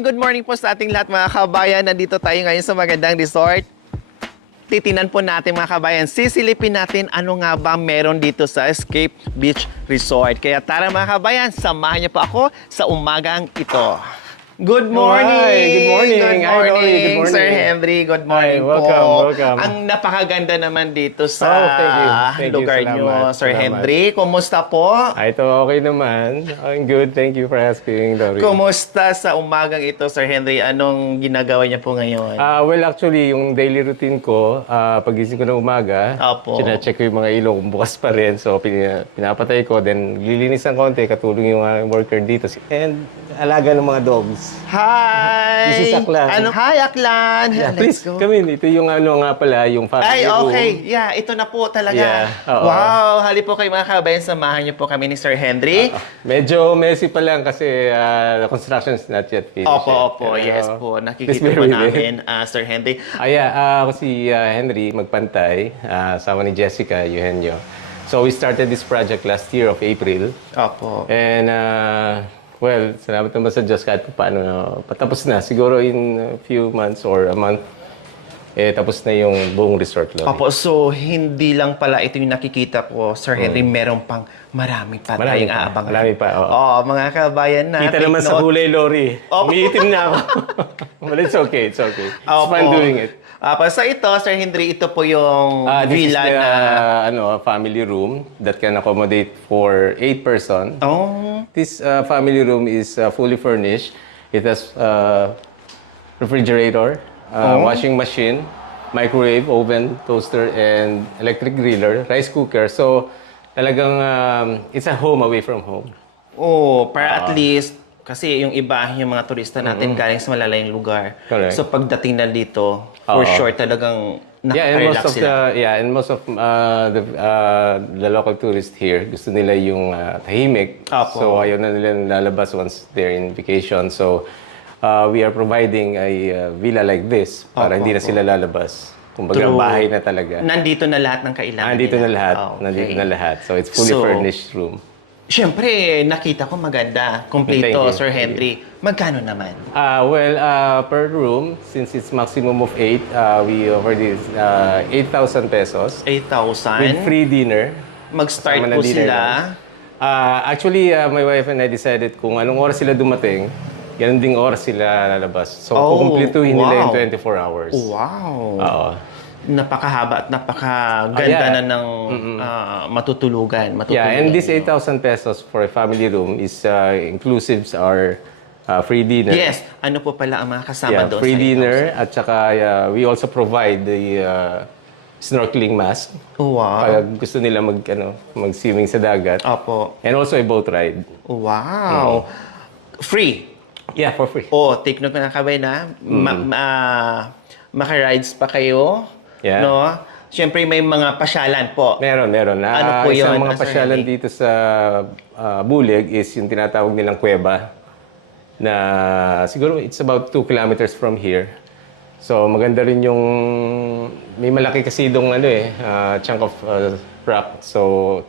good morning po sa ating lahat mga kabayan. Nandito tayo ngayon sa magandang resort. Titinan po natin mga kabayan, sisilipin natin ano nga ba meron dito sa Escape Beach Resort. Kaya tara mga kabayan, samahan niyo po ako sa umagang ito. Good morning! Hi, good morning. Good Hi, morning, Nori. Good morning. Sir Henry. Good morning Hi, welcome, po. welcome. Ang napakaganda naman dito sa Thank you. Thank you. lugar Salamat. niyo, Sir Salamat. Henry. Kumusta po? Ito okay naman. I'm good. Thank you for asking, Dory. Kumusta sa umagang ito, Sir Henry? Anong ginagawa niya po ngayon? Well, actually, yung daily routine ko, pagising ko ng umaga, Opo. sina-check ko yung mga ilong kung bukas pa rin. So, pinapatay ko. Then, lilinis ng konti, katulong yung worker dito. And, alaga ng mga dogs. Hi! This is Aklan. Hi, Aklan! Yeah, Let's please, go. come in. Ito yung nga pala, yung Ay, family okay. room. Yeah, ito na po talaga. Yeah, oo. Wow! Hali po kayo mga kabayan, samahan niyo po kami ni Sir Henry. Medyo messy pa lang kasi the construction is not yet finished. Opo, Pero, yes po. please Nakikita bear po with me. namin, Sir Henry. Ako si Henry Magpantay, sama ni Jessica Eugenio. So we started this project last year of April. Opo. And well, salamat naman sa Diyos kahit pa paano patapos na. Siguro in a few months or a month, tapos na yung buong resort lobby. Opo, so hindi lang pala ito yung nakikita ko, Sir Henry, meron pang marami pa Marami tayong pa. aabangan. Marami pa, oo. Oo, mga kabayan na. Kita take naman sa note. kulay, Lori. Opo. Umiitim na ako. But it's okay, it's okay. It's Opo. fun doing it. So ito, Sir Henry, ito po yung This is villa the na... family room that can accommodate for 8 person. Oh, This family room is fully furnished. It has refrigerator, washing machine, microwave, oven, toaster, and electric griller, rice cooker. So talagang it's a home away from home. para at least, kasi yung iba, yung mga turista natin galing sa malalayong lugar. Correct. So pagdating na dito, for sure talagang nakaka-relax sila. And most of the local tourists here gusto nila yung tahimik. Opo. So ayaw na nila lalabas once they're in vacation. So we are providing a villa like this para Opo, hindi na sila lalabas. Kumbaga True. bahay na talaga. Nandito na lahat ng kailangan Nandito nila. na lahat. Okay. Nandito na lahat. So it's fully So, furnished room. Siyempre, nakita ko maganda. Kompleto, Thank you. Sir Henry. Magkano naman? Per room, since it's maximum of 8, we offer this 8,000 pesos 8,000? with free dinner. Mag-start Kasama na po dinner sila. Actually, my wife and I decided kung anong oras sila dumating, ganun ding oras sila lalabas. So, kukumpletuhin nila yung 24 hours. Wow! Oo. Napakahaba at napakaganda na ng matutulugan. Yeah, and this niyo. 8,000 pesos for a family room is inclusive our free dinner. Yes. Ano po pala ang mga kasama Yeah, doon free sa dinner at saka we also provide the snorkeling mask. Wow. Pag gusto nila mag-swimming sa dagat. Opo. And also a boat ride. Wow. Free. Yeah, for free. Take note mga kabay na. Maka-rides pa kayo. Yeah. No? Siyempre may mga pasyalan po. Meron. Ano po yun, Isang mga Sir pasyalan Henry? dito sa Bulig is yung tinatawag nilang kuweba na siguro it's about 2 kilometers from here. So maganda rin yung may malaki kasi dong chunk of rock. So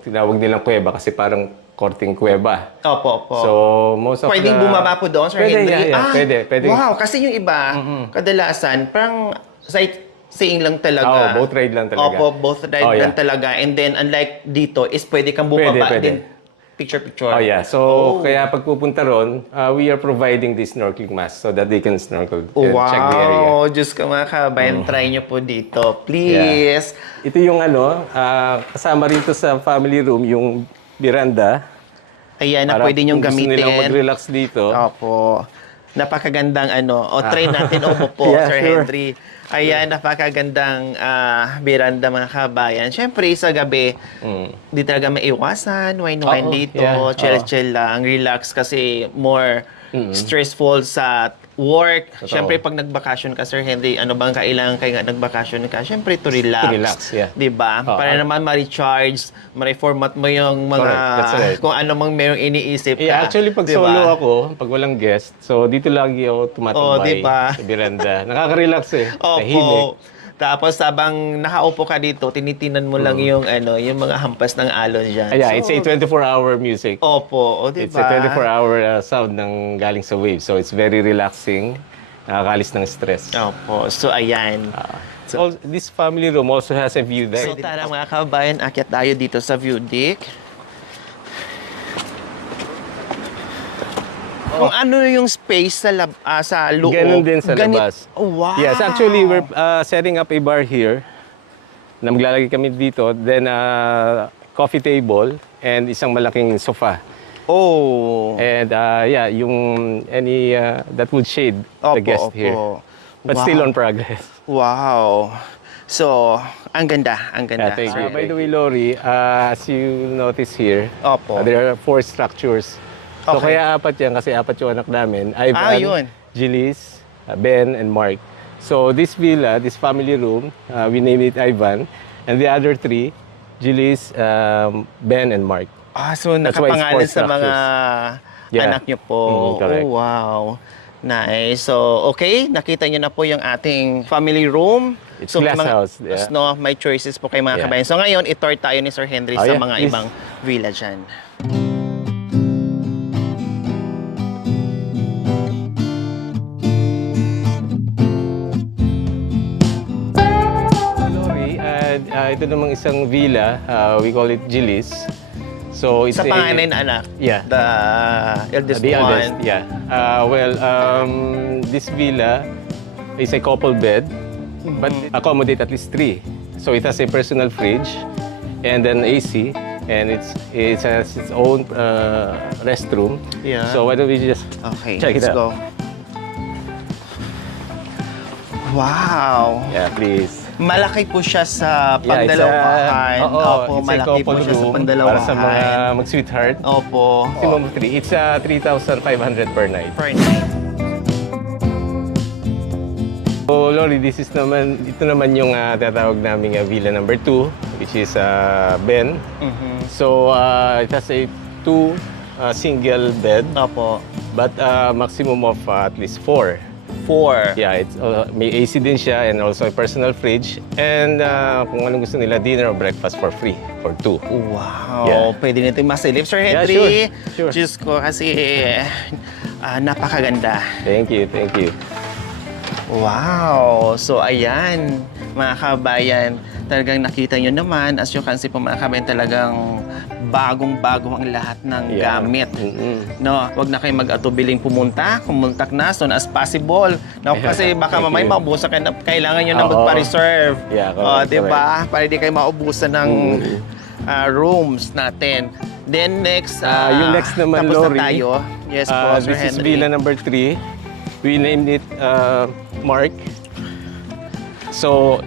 tinawag nilang kuweba kasi parang korting kuweba. Opo. So most of Pwedeng bumaba po doon, Sir Pwede, Henry? yeah, pwede. Wow, kasi yung iba, kadalasan, parang sightseeing lang talaga. boat ride lang talaga. Opo, boat ride Oh, yeah. lang talaga. And then, unlike dito, is pwede kang bumaba Pwede. din. Picture-picture. Oh yeah. So kaya pag pupunta ron, we are providing this snorkeling mask so that they can snorkel and check the area. Wow! Diyos ka mga kabayan, try nyo po dito. Please! Ito yung kasama rin to sa family room, yung veranda. Ayan na Para pwede nyong kung gusto nilang gamitin. mag-relax dito. Opo. Napakagandang try natin po, Yeah, Sir sure. Henry. Ayan, napakagandang biranda mga kabayan. Siyempre, sa gabi, di talaga maiwasan. Wine-wine Oo, dito, yeah, chill-chill lang, relax kasi more stressful sa work. Siyempre, pag nagbakasyon ka, Sir Henry, ano bang kailangan kayo nga nagbakasyon ka? Siyempre, to relax. To relax, yeah. Diba? Oo. Para naman ma-recharge, ma-reformat mo yung mga, Correct, that's right. kung ano mang merong iniisip ka. Yeah, actually, pag Diba? solo ako, pag walang guest, so dito lagi ako tumatambay diba? sa veranda. Nakaka-relax Opo. tahimik. Tapos habang nakaupo ka dito, tinitinan mo lang yung ano, yung mga hampas ng alon diyan. Yeah, it's a 24-hour music. Opo, o di It's a ba? 24-hour sound ng galing sa wave. So it's very relaxing. Nakakalis ng stress. Opo. So ayan. This family room also has a view deck. So tara mga kabayan, akyat tayo dito sa view deck. Kung ano yung space sa loob. Ganun din sa labas. Oh, wow. Yes, actually, we're setting up a bar here na maglalagay kami dito. Then, coffee table and isang malaking sofa. Oh. And yeah, yung any that would shade the Opo, guest opo. here. But Wow. still on progress. Wow. So, ang ganda, ang ganda. Yeah, thank you. Sir. By the way, Lori, as you notice here, Opo. there are 4 structures. So Okay. kaya 4 yan kasi 4 yung anak namin. Ivan, yun. Jilis, Ben, and Mark. So this villa, this family room, we named it Ivan. And the other 3, Jilis, Ben, and Mark. So That's why it's nakapangalan 4 sa mga Yeah. anak nyo po. Correct. Oh, wow. Nice. So, okay, nakita nyo na po yung ating family room. It's so, glass house, yeah. No, may choices po kayo mga Yeah. kabayan. So, ngayon, itour tayo ni Sir Henry Oh, sa yeah, mga please. ibang villa dyan. Lori, ito namang isang villa, we call it Jilis. So it's Sa panganay na anak. Yeah. The eldest The one. eldest, yeah. This villa is a couple bed, but accommodate at least 3. So it has a personal fridge and an AC, and it has its own restroom. Yeah. So why don't we just Okay, check it let's out? go. Wow. Yeah, please. Malaki po siya sa Yeah, pandalawahan. oo, Opo, it's a malaki po couple siya sa room pandalawahan. para sa mga mag-sweetheart. Opo. Maximum of 3. It's 3,500 per night. Per night. So, Lori, ito naman yung tatawag naming villa number 2, which is Ben. So, it has a 2 single bed, Opo. but maximum of at least 4. 4. Yeah, it's may AC din siya and also a personal fridge. And kung anong gusto nila, dinner or breakfast for free for 2. Wow. Yeah. Pwede natin masilip, Sir Yeah, Henry. sure. Diyos ko, kasi napakaganda. Thank you, thank you. Wow. So, ayan, mga kabayan. Talagang nakita nyo naman, as you can see po mga kabayan, talagang bagong-bago ang lahat ng Yeah. gamit. Mm-mm. No, wag na kayo mag-atubiling kumontak na as soon as possible. No, kasi baka Thank mamay you. maubusan kayo na kailangan niyo na Oo. magpa-reserve. Yeah, correct, 'di ba? Para di kayo maubusan ng rooms natin. Then next, Yung next naman, tapos Lori, na tayo. Yes po, Sir this is Henry. villa number 3. We named it Mark. So,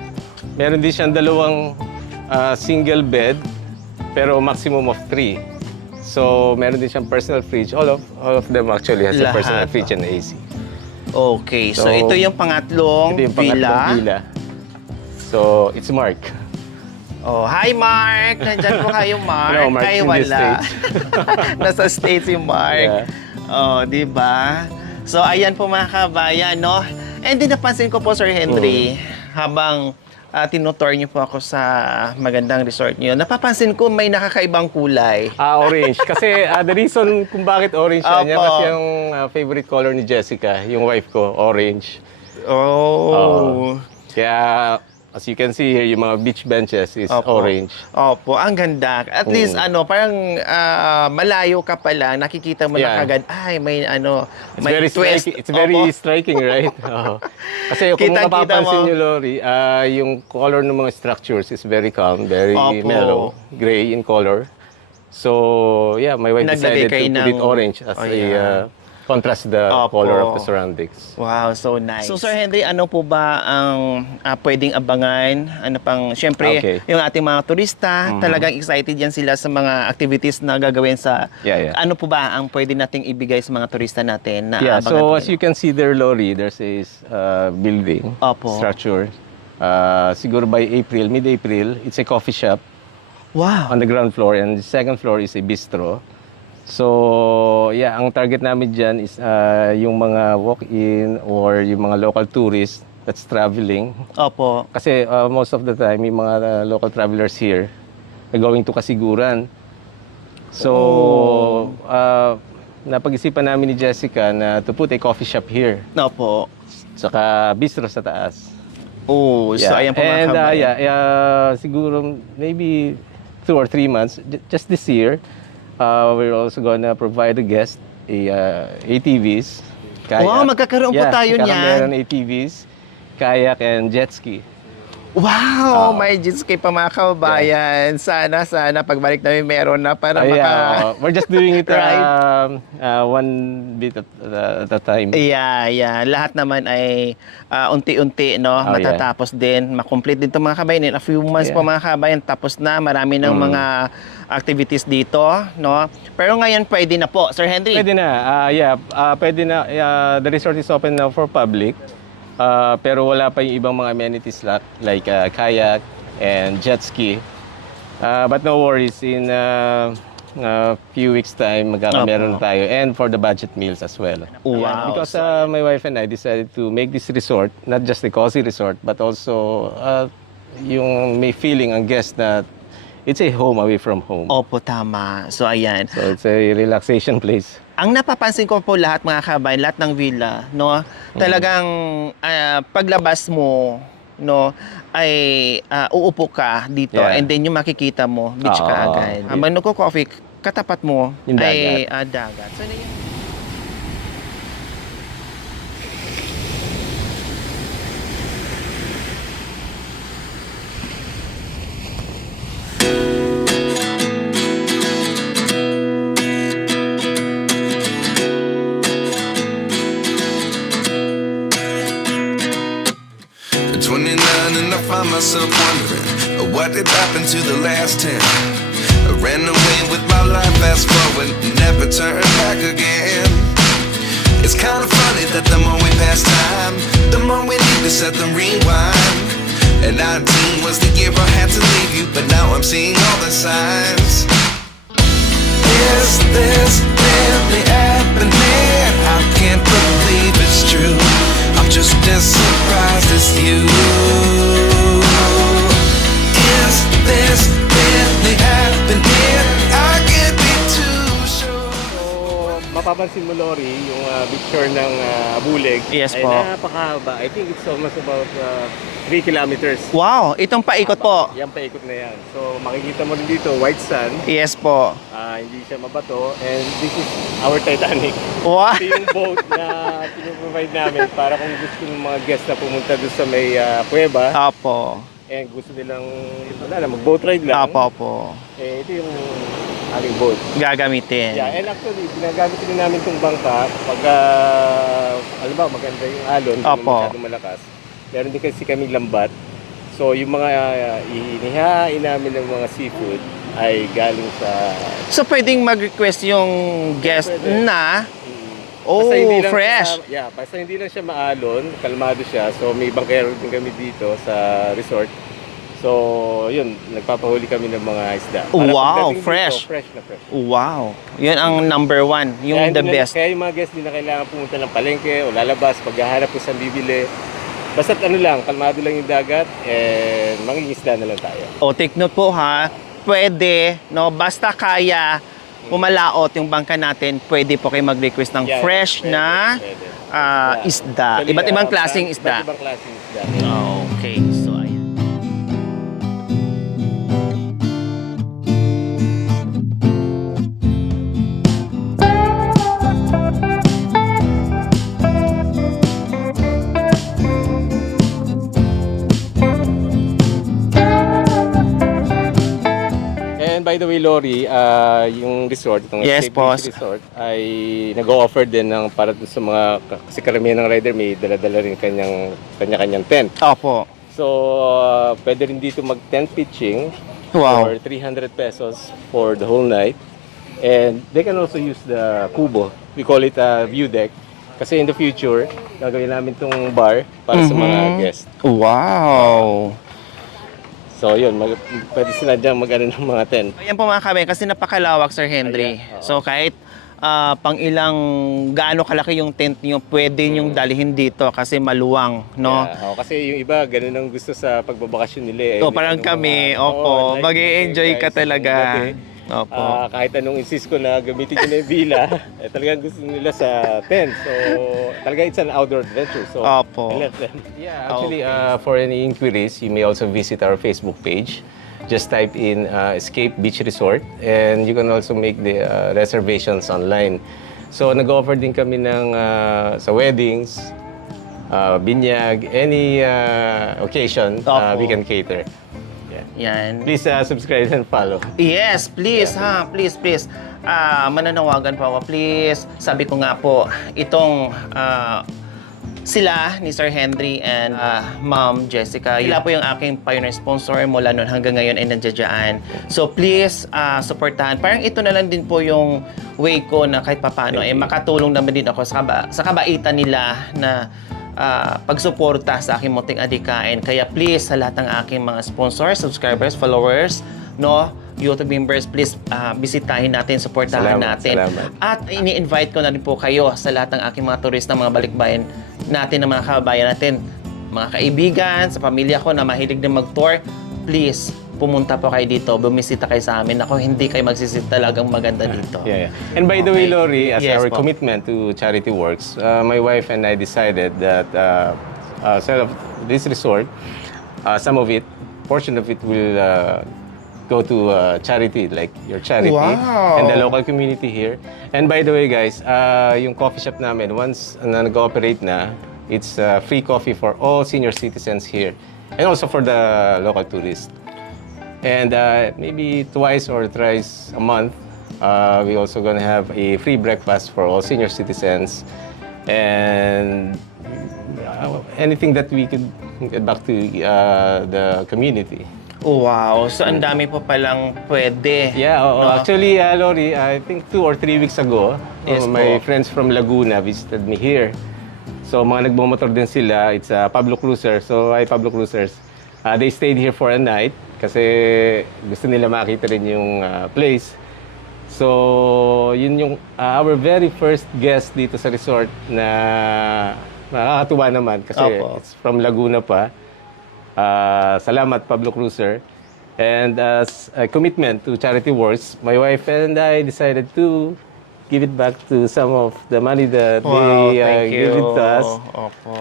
meron din siyang dalawang single bed, pero maximum of 3. So, meron din siyang personal fridge. All of them actually has a Lahat. personal fridge and AC. Okay, so, So, ito yung pangatlong Ito yung pangatlong villa. So, it's Mark. Oh, hi Mark! Nandyan po kayo, Mark. Hello, Mark. Kayo In the wala. States. Nasa States si Mark. Yeah. Oh, di ba? So, ayan po mga kabayan, no? And din napansin ko po, Sir Henry, habang tinutour niyo po ako sa magandang resort niyo, napapansin ko may nakakaibang kulay. Orange. Kasi the reason kung bakit orange siya, niya Opo. kasi yung favorite color ni Jessica, yung wife ko, orange. Oh. Kaya, as you can see here, yung mga beach benches is Opo. orange. Opo, ang ganda. At least parang malayo ka pa lang, nakikita mo na Yeah. kagad, ay may It's may very twist. striking. It's very Opo. striking, right? Oo. Kasi kung Kitang-kita mapapansin mo. niyo, Lori, yung color ng mga structures is very calm, very Opo. mellow, gray in color. So, yeah, my wife Naglagay decided to kayo put it ng- orange as contrast the Opo. color of the surroundings. Wow, so nice. So Sir Henry, ano po ba ang pwedeng abangan? Ano pang, syempre, Okay. yung ating mga turista, talagang excited yan sila sa mga activities na gagawin sa... Yeah. Ano po ba ang pwede nating ibigay sa mga turista natin na Yeah, abangan so po as nila? you can see there, Lori, there's a building, Opo. structure. Siguro by April, mid-April, it's a coffee shop Wow. on the ground floor, and the second floor is a bistro. So, yeah, ang target namin dyan is yung mga walk-in or yung mga local tourists that's traveling. Opo. Kasi most of the time, yung mga local travelers here are going to Kasiguran. So, napag-isipan namin ni Jessica na to put a coffee shop here. Opo. Saka bistro sa taas. Oh, so ayan po mga And kabayan. siguro maybe 2 or 3 months, just this year, we're also gonna provide the guest ATVs. Wow, magkakaroon po tayo niyan. Meron ATVs, kayak, and jet ski. Wow, may jet ski pa mga kabayan. Sana pagbalik namin meron na para We're just doing it Right. one bit at a time. Yeah. Lahat naman ay unti-unti, no? Matatapos din. Makomplete din 'to mga kabayan. In a few months pa mga kabayan, tapos na. Marami ng mga activities dito, no? Pero ngayon pwede na po, Sir Henry. Pwede na. Pwede na. The resort is open now for public. Pero wala pa yung ibang mga amenities like kayak and jet ski. But no worries, in a few weeks time, magkakameron tayo. And for the budget meals as well. Wow. Because my wife and I decided to make this resort, not just a cozy resort, but also yung may feeling ang guest na it's a home away from home. Opo, tama. So, ayan. So it's a relaxation place. Ang napapansin ko po lahat mga kabayan, lahat ng villa, no? Talagang paglabas mo, no, ay uupo ka dito and then yung makikita mo, beach ka agad. Habang nagko-coffee, katapat mo Yung ay dagat. So, na yun. At 29 and I find myself wondering what did happen to the last 10. I ran away with my life, fast forward, never turn back again. It's kind of funny that the more we pass time, the more we need to set the rewind. And 19 was the year I had to leave you, but now I'm seeing all the signs. Is this really happening? I can't believe it's true. I'm just as surprised as you. Is this really happening? I can't be too sure. So, mapapansin mo, Lori, yung picture ng Bulig Yes ay po. napakahaba. I think it's almost about 3 kilometers. Wow, itong paikot po. Yan, paikot na yan. So, makikita mo rin dito, white sand. Yes po. Hindi siya mabato. And this is our Titanic. Wow. Ito yung boat na pinoprovide namin para kung gusto ng mga guests na pumunta doon sa may kuweba Apo. and gusto nilang mag-boat ride lang. Apo. Ito yung aming boat. Gagamitin. Yeah, and actually, ginagamit din namin itong bangka pag, alam ba, maganda yung alon, hindi Opo. masyadong malakas. Meron din kasi kami lambat. So, yung mga inihain namin ng mga seafood ay galing sa... So, pwedeng mag-request yung guest Pwede. na Basta hindi lang fresh. Basta hindi lang siya maalon, kalmado siya. So, may bangkero din kami dito sa resort. So, yun, nagpapahuli kami ng mga isda. Para Wow, pagdating fresh. Dito, fresh na fresh. Wow. Yan ang number one. Yung Kaya the hindi na- best. Kaya yung mga guests din na kailangan pumunta ng palengke o lalabas, paghahanap kung saan bibili. Basta't ano lang, kalmado lang yung dagat, and mangingisda na lang tayo. O, take note po ha. Pwede, no? Basta kaya pumalaot yung bangka natin, pwede po kayo mag-request ng Yeah, fresh pwede, na pwede. isda. Actually, Iba't ibang klaseng isda. Iba't ibang klaseng isda. Okay, so ayan. And by the way, Lori, yung resort, itong Yes, Escape boss. Beach Resort, ay nag-o-offer din ng para dun sa mga, kasi karamihan ng rider may dala-dala rin kanya-kanyang tent. Opo. So, pwede rin dito mag-tent pitching Wow. for 300 pesos for the whole night. And they can also use the kubo. We call it a view deck. Kasi in the future, gagawin namin itong bar para sa mga guests. Wow. So, yun, pwede sila dyan mag-ano ng mga tent. Ayan po mga kabayan, kasi napakalawak, Sir Henry. Ayan, oo. So kahit pang ilang gaano kalaki yung tent niyo pwede niyong dalhin dito kasi maluwang, no? Yeah. Kasi yung iba, ganun ang gusto sa pagbabakasyon nila. So, parang kami, opo, mag-e-enjoy ka talaga. Opo. Kahit anong insist ko na gamitin ko na yung villa, talagang gusto nila sa tent. So, talaga it's an outdoor adventure. So, Opo. I let them. Yeah, actually, for any inquiries, you may also visit our Facebook page. Just type in Escape Beach Resort and you can also make the reservations online. So, nag-offer din kami ng sa weddings, binyag, any occasion, Opo. we can cater. Yan. Please subscribe and follow. Yes, please ha, please. Mananawagan po ako, please. Sabi ko nga po, itong sila ni Sir Henry and Ma'am Jessica, sila po yung aking pioneer sponsor mula noon hanggang ngayon ay nandiyan. So please, supportahan. Parang ito na lang din po yung way ko na kahit papano, makatulong naman din ako sa kabaitan nila na pagsuporta sa aking munting adikain. Kaya please, sa lahat ng aking mga sponsors, subscribers, followers, no, YouTube members, please bisitahin natin, supportahan natin. Salamat. At ini-invite ko na rin po kayo sa lahat ng aking mga turista, mga balikbayan natin, ng mga kababayan natin, mga kaibigan, sa pamilya ko na mahilig din mag-tour. Please, pumunta po kayo dito, bumisita kayo sa amin. Ako, hindi kayo magsisit, talagang maganda dito. Yeah. And by the way, Lori, as Yes, our po. commitment to charity works, my wife and I decided that instead of this resort, some of it, portion of it will go to charity, like your charity Wow. and the local community here. And by the way, guys, yung coffee shop namin, once na nag-ooperate na, it's free coffee for all senior citizens here and also for the local tourists. And maybe twice or thrice a month, we also gonna have a free breakfast for all senior citizens, and anything that we could get back to the community. Wow, so ang dami po palang pwede. Yeah, no? actually, Lori, I think 2 or 3 weeks ago, Yes my po. friends from Laguna visited me here. So mga nagmumotor din sila, it's Pablo Cruiser. So hi Pablo Cruisers. They stayed here for a night kasi gusto nila makita rin yung place. So, yun yung our very first guest dito sa resort na nakakatuwa naman kasi Opo. it's from Laguna pa. Salamat Pablo Cruiser. And as a commitment to charity works, my wife and I decided to give it back to some of the money that Wow, they thank you. give it to us Opo.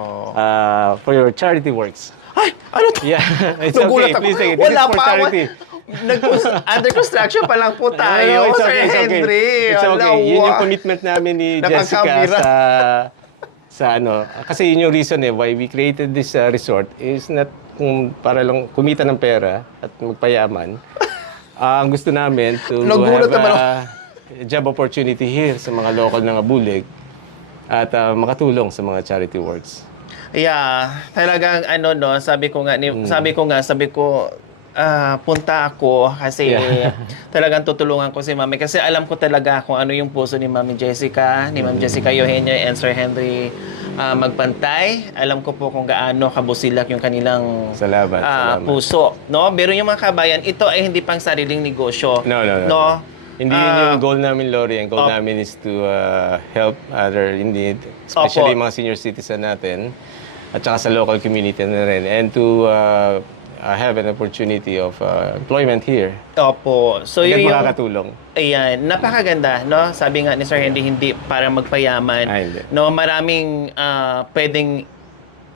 for your charity works. Ay, ano to? Yeah, it's Nagulat okay. ako. Please take it. This Wala is for pa. charity. Under construction pa lang po tayo, No, it's Sir okay, it's okay. Henry. It's Wala, okay. Yun yung wow. commitment namin ni Jessica Nakakamera. sa ano. Kasi yun yung reason why we created this resort is not para lang kumita ng pera at magpayaman. Ang gusto namin to Nagulat have naman ako. a job opportunity here sa mga local na bulig at makatulong sa mga charity works. Yeah, talagang ano no, sabi ko punta ako kasi Yeah. talagang tutulungan ko si Mami kasi alam ko talaga kung ano yung puso ni Mami Jessica, ni Ma'am Jessica Eugenio and Sir Henry Magpantay. Alam ko po kung gaano kabusilak yung kanilang Salamat. puso, no? Pero yung mga kabayan, ito ay hindi pang sariling negosyo. No. Hindi yun yung goal namin, Lori. Ang goal namin is to help other in need, especially mga senior citizen natin, at saka sa local community na rin, and to have an opportunity of employment here. Opo. So Hanggang yun yung makakatulong. ayan, napakaganda, no? Sabi nga ni Sir Henry, hindi para magpayaman. Hindi. No, maraming pwedeng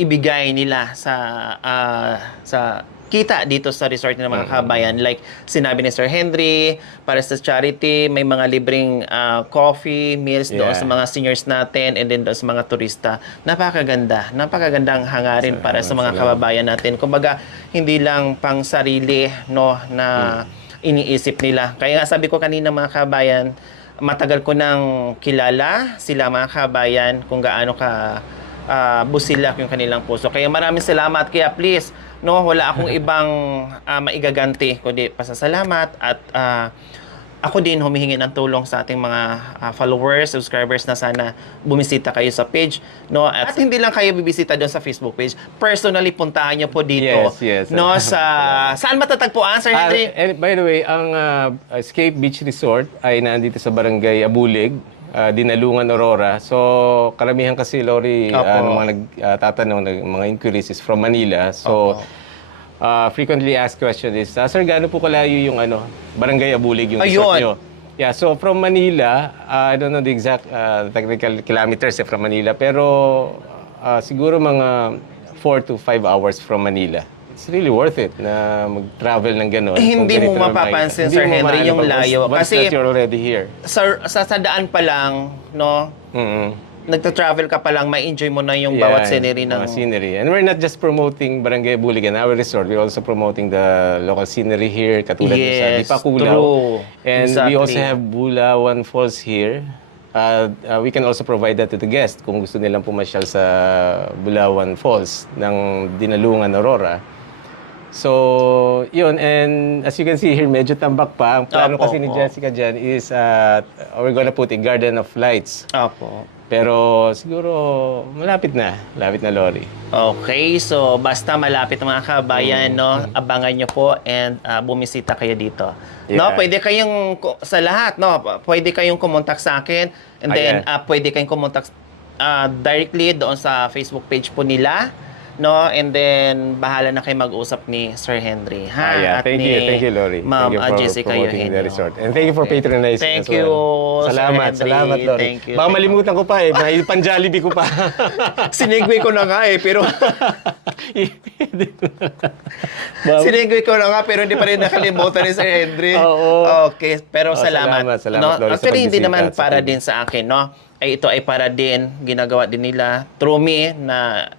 ibigay nila sa kita dito sa resort ng mga kabayan. Like sinabi ni Sir Henry, para sa charity, may mga libreng coffee, meals doon sa mga seniors natin and then doon sa mga turista. Napakagandang hangarin para sa mga kababayan natin. Kumbaga, hindi lang pang sarili, no, na iniisip nila. Kaya nga sabi ko kanina mga kabayan, matagal ko nang kilala sila mga kabayan kung gaano ka busilak yung kanilang puso. Kaya maraming salamat. Kaya please, no, wala akong ibang maigaganti kundi pasasalamat at ako din humihingi ng tulong sa ating mga followers, subscribers na sana bumisita kayo sa page, no? At hindi lang kayo bibisita doon sa Facebook page. Personally puntahan niyo po dito. Yes. No, saan matatagpuan, Sir Henry? And by the way, ang Escape Beach Resort ay nandito sa Barangay Abulig, Dinalungan Aurora. So, karamihan kasi, Lori, Opo. mga nagtatanong, mga inquiries is from Manila. So, frequently asked question is, Sir, gaano po kalayo yung Barangay Abulig, yung resort Ayun. nyo? Yeah, so from Manila, I don't know the exact technical kilometers from Manila, pero siguro mga 4 to 5 hours from Manila. It's really worth it na mag-travel ng gano'n. Hindi mo mapapansin, Sir Henry, yung layo. Kasi Kasi- you're already here. Sa daan pa lang, no, nagta-travel ka pa lang, ma-enjoy mo na yung bawat scenery ng... mga scenery. And we're not just promoting Barangay Buligan, our resort. We're also promoting the local scenery here, katulad ng sa Yes, Dipakulaw. true. And Exactly. we also have Bulawan Falls here. We can also provide that to the guest kung gusto nilang pumasyal sa Bulawan Falls ng Dinalungan Aurora. So, yun. And as you can see here, medyo tambak pa. Ang plano Opo, kasi ni opo. Jessica dyan is we're gonna put a garden of lights. Opo. Pero siguro malapit na, Lori. Okay, so basta malapit mga kabayan, no, abangan nyo po and bumisita kayo dito. No, Yeah. pwede kayong sa lahat, no, pwede kayong kumontak sa akin and then pwede kayong kumontak directly doon sa Facebook page po nila, no, and then bahala na kayo mag-usap ni Sir Henry, ha? At Thank you, Lori. Ma'am Thank you for Jessica promoting the Eugenio. resort. And thank you for patronizing Thank as well. you, Sir Henry. Salamat, Lori. Thank you. Baka malimutan ko pa may pan-Jollibee ko pa. Sinigway ko na nga pero sinigway ko na nga pero hindi pa rin nakalimutan ni Sir Henry. Oo. Okay, pero salamat. salamat, Lori, sa Actually, hindi pagbisita naman sa para TV. din sa akin, no? Ito ay para din, ginagawa din nila through me na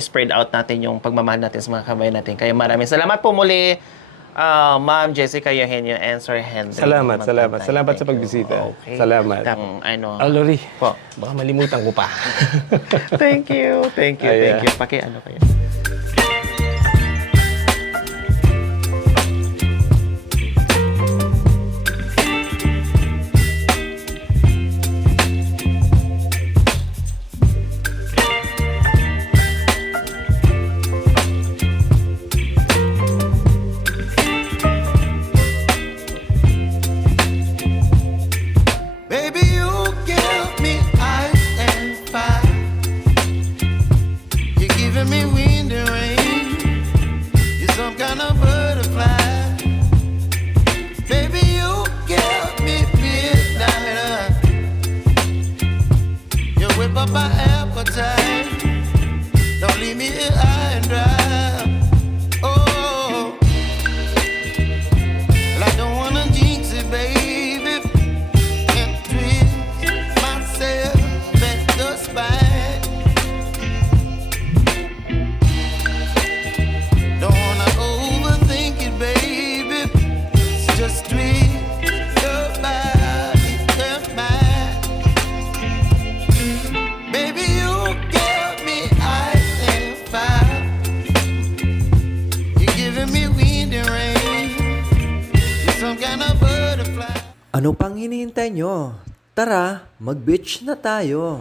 spread out natin yung pagmamahal natin sa mga kabayan natin. Kaya maraming salamat po muli, Ma'am Jessica Eugenio and Sir Henry. Salamat sa Thank you. pagbisita. Okay. Salamat. Lori, Po. baka malimutan ko pa. Thank you. Ayan. Paki-ano kayo. Baby, you give me ice and fire. You're giving me wind and rain. You're some kind of butterfly. Baby, you give me midnight. You whip up my appetite. Don't leave me here high and dry. Oh, well, I don't wanna jinx it, baby. And twist myself at the spine. Don't wanna overthink it, baby. It's just twist your body and mine. Baby, you give me ice and fire. You're giving me wind and rain. You're some kind of butterfly. Ano pang hinihintay nyo? Tara, mag-beach na tayo.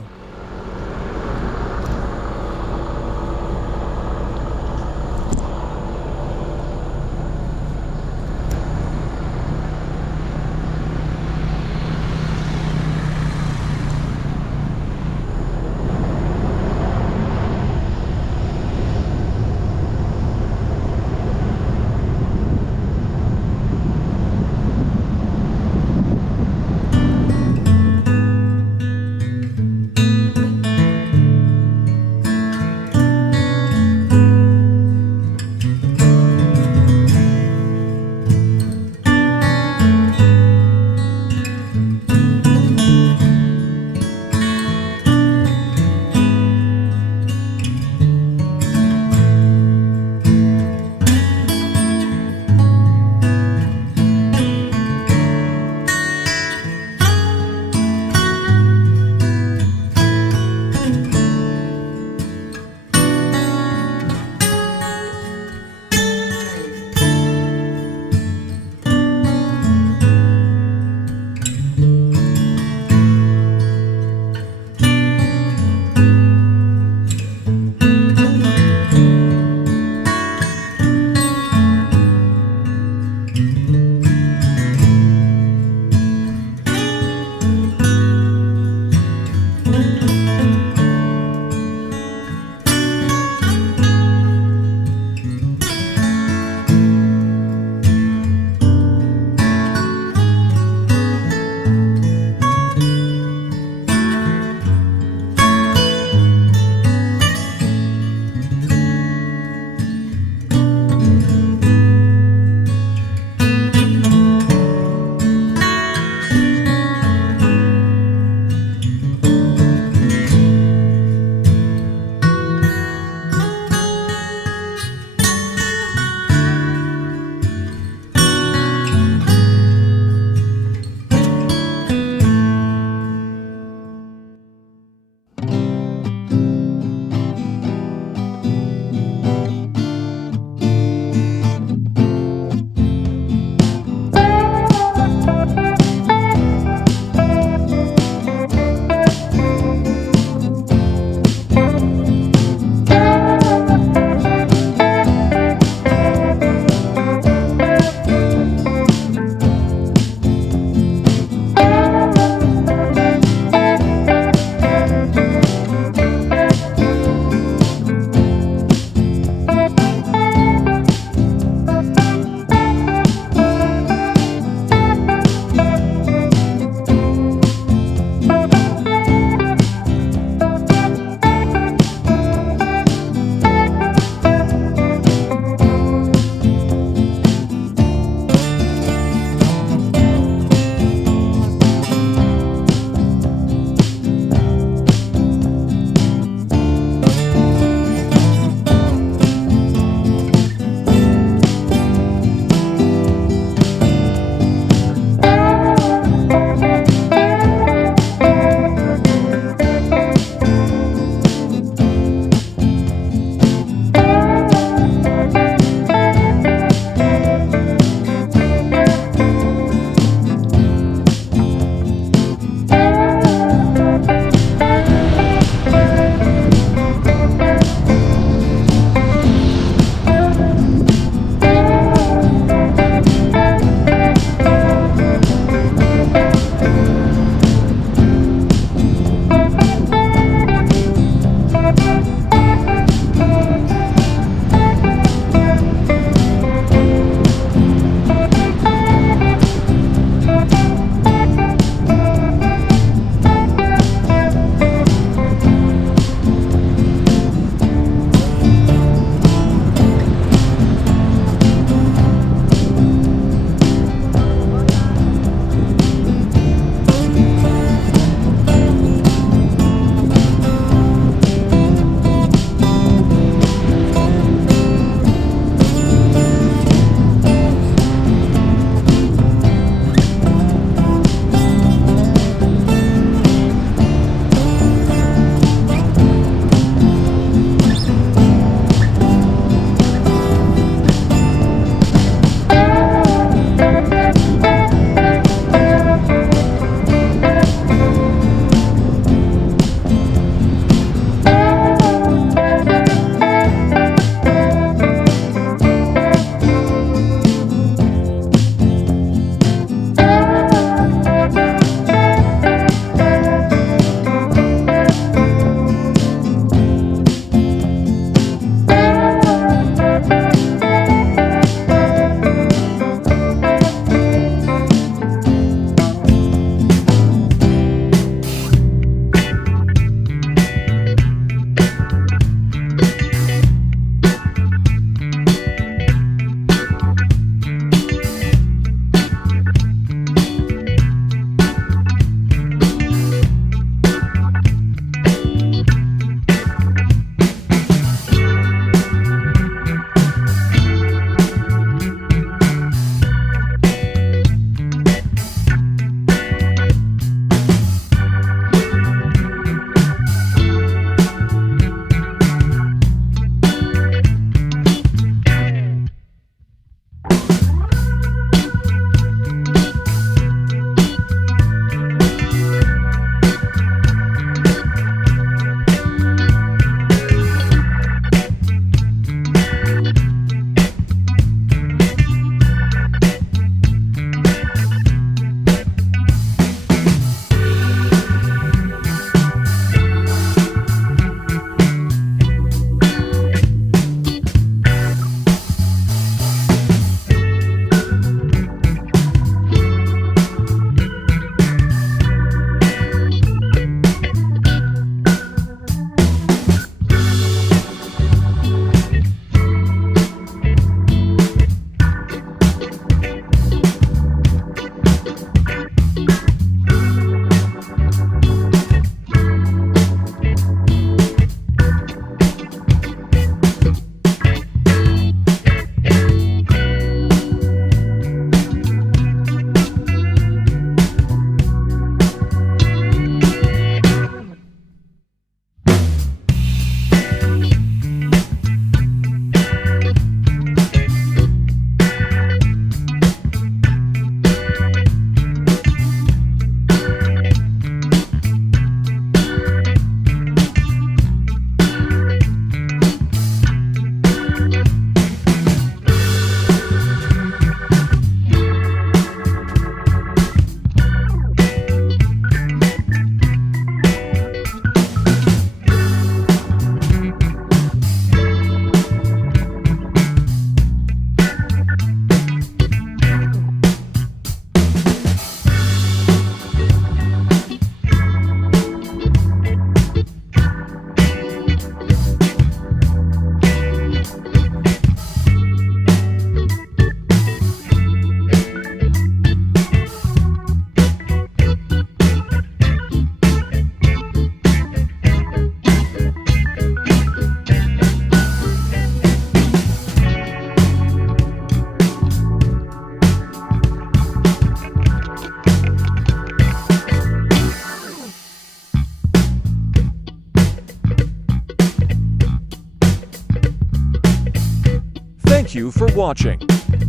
Thank you for watching.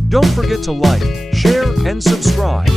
Don't forget to like, share, and subscribe.